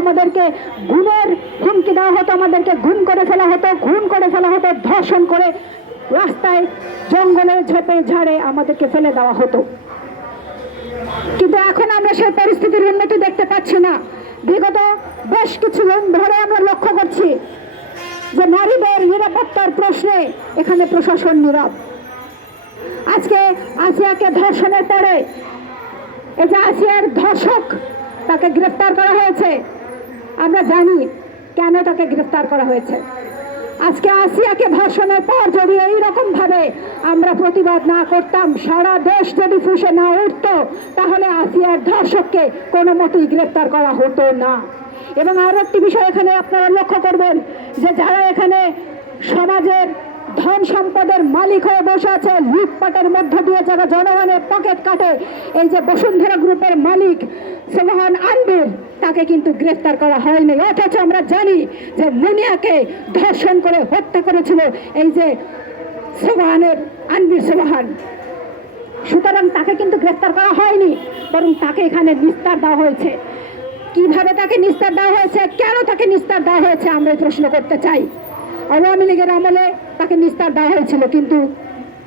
আমাদেরকে গুমের হুমকি দেওয়া হতো, আমাদেরকে গুম করে ফেলা হতো, খুন করে ফেলা হতো, ধর্ষণ করে রাস্তায় জঙ্গলে ঝোপে ঝাড়ে আমাদেরকে ফেলে দেওয়া হতো। কিন্তু এখন আমরা সেই পরিস্থিতির উন্নতি দেখতে পাচ্ছি না। বিগত বেশ কিছুদিন ধরে আমরা লক্ষ্য করছি যে নারীদের নিরাপত্তার প্রশ্নে এখানে প্রশাসন নীরব। আজকে আসিয়াকে ধর্ষণের পরে এই যে আসিয়ার ধর্ষক তাকে গ্রেফতার করা হয়েছে, আমরা জানি কেন তাকে গ্রেফতার করা হয়েছে। আজকে আসিয়াকে ধর্ষণের পর যদি এইরকম ভাবে আমরা প্রতিবাদ না করতাম, সারা দেশ যদি ফুঁসে না উঠতো, তাহলে আসিয়ার ধর্ষককে কোনো মতেই গ্রেফতার করা হতো না। এবং আরো একটি বিষয় এখানে আপনারা লক্ষ্য করবেন যে যারা এখানে সমাজের ধন সম্পদের মালিক হয়ে বসে আছে, লুটপাটের মধ্য দিয়ে যারা জনগণের পকেট কাটে, এই যে বসুন্ধরা গ্রুপের মালিক সোবহান আনবির, তাকে কিন্তু গ্রেফতার করা হয়নি। অথচ আমরা জানি যে মুনিয়াকে ধর্ষণ করে হত্যা করেছিল এই যে আনবির সোবহান। সুতরাং তাকে কিন্তু গ্রেফতার করা হয়নি, বরং তাকে এখানে নিস্তার দেওয়া হয়েছে। কিভাবে তাকে নিস্তার দেওয়া হয়েছে, কেন তাকে নিস্তার দেওয়া হয়েছে, আমরা প্রশ্ন করতে চাই। আওয়ামী লীগের আমলে তাকে নিস্তার দেওয়া হয়েছিল, কিন্তু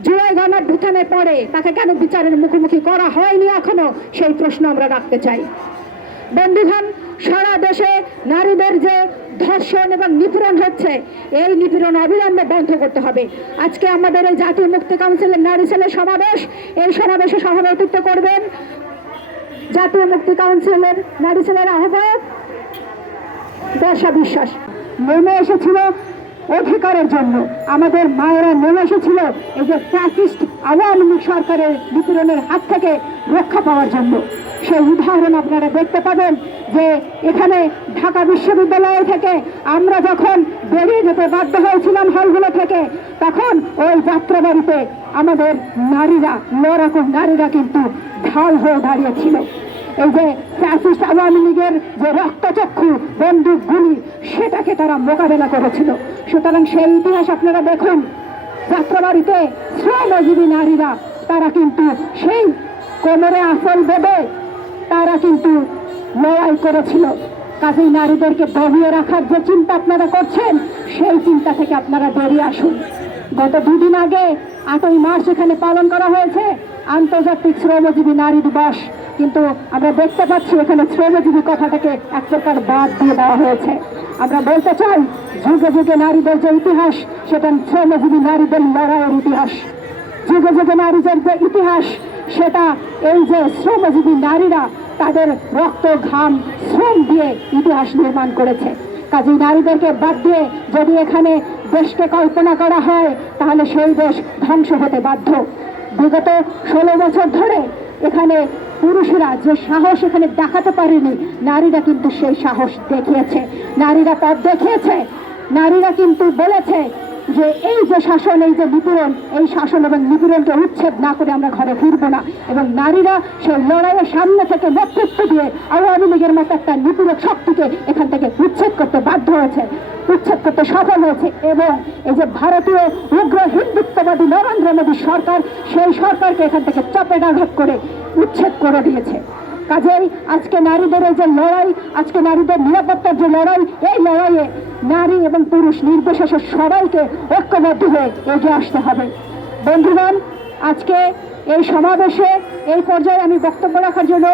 জুলাই গণঅভ্যুত্থানের পরে তাকে কেন বিচারের মুখোমুখি করা হয়নি এখনো, সেই প্রশ্ন আমরা রাখতে চাই। বন্ধুগণ, সারা দেশে নারীদের যে ধর্ষণ এবং নিপীড়ন হচ্ছে, এই নিপীড়ন অবিলম্বে বন্ধ করতে হবে। আজকে আমাদের এই জাতীয় মুক্তি কাউন্সিলের নারী সেলের সমাবেশ, এই সমাবেশে সভাপতিত্ব করবেন জাতীয় মুক্তি কাউন্সিলের নারী সেলের আহ্বায়ক বর্ষা বিশ্বাস। নেমে এসেছিল অধিকারের জন্য, আমাদের মায়েরা নেমে এসেছিল এই যে ফ্যাসিস্ট আওয়ামী লীগ সরকারের নিপীড়নের হাত থেকে রক্ষা পাওয়ার জন্য। সেই উদাহরণ আপনারা দেখতে পাবেন যে এখানে ঢাকা বিশ্ববিদ্যালয় থেকে আমরা যখন বেরিয়ে যেতে বাধ্য হয়েছিলাম হলগুলো থেকে, তখন ওই যাত্রাবাড়িতে আমাদের নারীরা, লড়াকু নারীরা কিন্তু ঢাল হয়ে দাঁড়িয়েছিল। এই যে ফ্যাসিস্ট আওয়ামী লীগের যে রক্তচক্ষু বন্দুক গুলি, সেটাকে তারা মোকাবেলা করেছিল। সুতরাং সেই ইতিহাস আপনারা দেখুন, যাত্রাবাড়িতে শ্রমজীবী নারীরা তারা কিন্তু সেই কোমরে আঁচল বেঁধে তারা কিন্তু লড়াই করেছিল। কাজেই নারীদেরকে দমিয়ে রাখার যে চিন্তা আপনারা করছেন, সেই চিন্তা থেকে আপনারা বেরিয়ে আসুন। গত দুদিন আগে 8ই মার্চ এখানে পালন করা হয়েছে আন্তর্জাতিক শ্রমজীবী নারী দিবস, কিন্তু আমরা দেখতে পাচ্ছি এখানে শ্রমজীবী কথাটাকে এক প্রকার বাদ দিয়ে দেওয়া হয়েছে। আমরা বলতে চাই, যুগে যুগে নারীদের যে ইতিহাস, সেটা শ্রমজীবী নারীদের লড়াইয়ের ইতিহাস। যুগে যুগে নারীদের যে ইতিহাস, সেটা এই যে শ্রমজীবী নারীরা তাদের রক্ত ঘাম শ্রম দিয়ে ইতিহাস নির্মাণ করেছে। কাজেই নারীদেরকে বাদ দিয়ে যদি এখানে দেশকে কল্পনা করা হয়, তাহলে সেই দেশ ধ্বংস হতে বাধ্য। বিগত 16 বছর ধরে এখানে পুরুষরা যে সাহস এখানে দেখাতে পারেনি, নারীরা কিন্তু সেই সাহস দেখিয়েছে, নারীরা পথ দেখিয়েছে। নারীরা কিন্তু বলেছে যে এই যে শাসন, এই যে নিপীড়ন, এই শাসন এবং নিপীড়নকে উচ্ছেদ না করে আমরা ঘরে ফিরবো না। এবং নারীরা সেই লড়াইয়ের সামনে থেকে নেতৃত্ব দিয়ে আওয়ামী লীগের মতো একটা নিপীড়ক শক্তিকে এখান থেকে উচ্ছেদ করতে বাধ্য হয়েছে, উচ্ছেদ করতে সফল হয়েছে। এবং এই যে ভারতীয় উগ্র হিন্দুত্ববাদী নরেন্দ্র মোদী সরকার, সেই সরকারকে এখান থেকে চাপেটাঘাত করে উচ্ছেদ করে দিয়েছে। কাজেই আজকে নারীদের এই যে লড়াই, আজকে নারীদের নিরাপত্তার যে লড়াই, এই লড়াইয়ে নারী এবং পুরুষ নির্বিশেষে সবাইকে ঐক্যবদ্ধ হয়ে এগিয়ে আসতে হবে। বন্ধুগণ, আজকে এই সমাবেশে এই পর্যায়ে আমি বক্তব্য রাখার জন্য